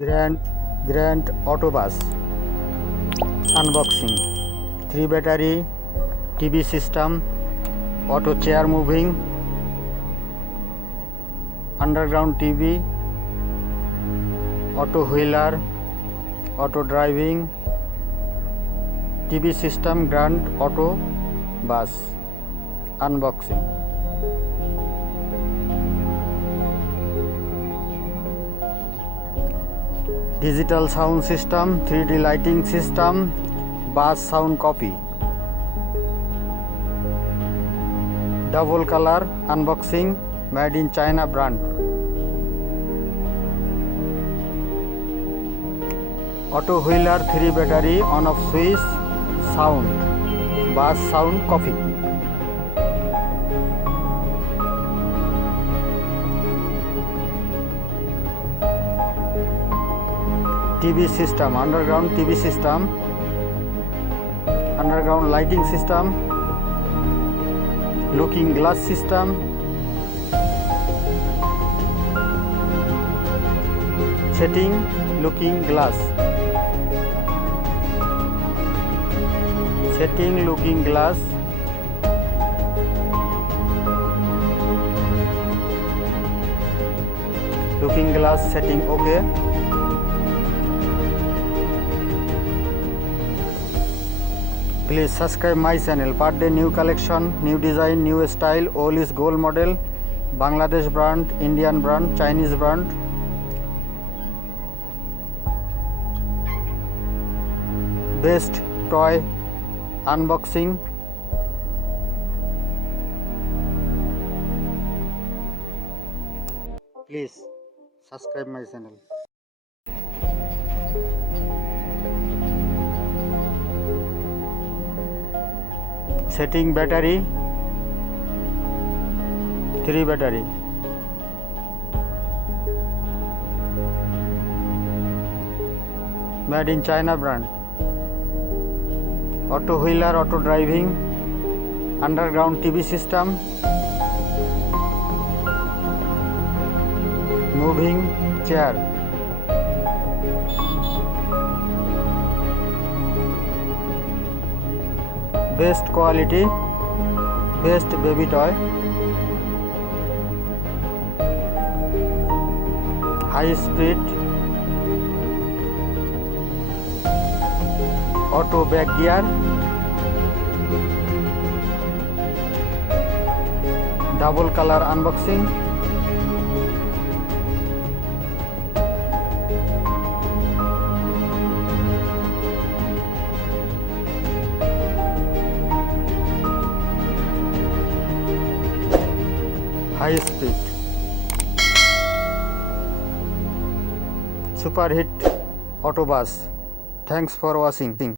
Grand Autobus unboxing. 3 battery, TV system, auto chair moving, underground TV, auto wheeler, auto driving, TV system, Grand Auto Bus unboxing. Digital sound system, 3D lighting system, bass sound copy. Double color unboxing, made in China brand. Auto wheeler 3 battery, on off switch, sound, bass sound copy. TV system, underground TV system, underground lighting system, looking glass system, setting looking glass, setting looking glass, looking glass setting okay. Please subscribe my channel. Per day new collection, new design, new style. All is gold model. Bangladesh brand, Indian brand, Chinese brand. Best toy unboxing. Please subscribe my channel. Setting battery, 3 battery. Made in China brand. Auto wheeler, auto driving, underground TV system, moving chair. Best quality, best baby toy, high speed, auto back gear, double color unboxing, high speed, super hit auto bus. Thanks for watching.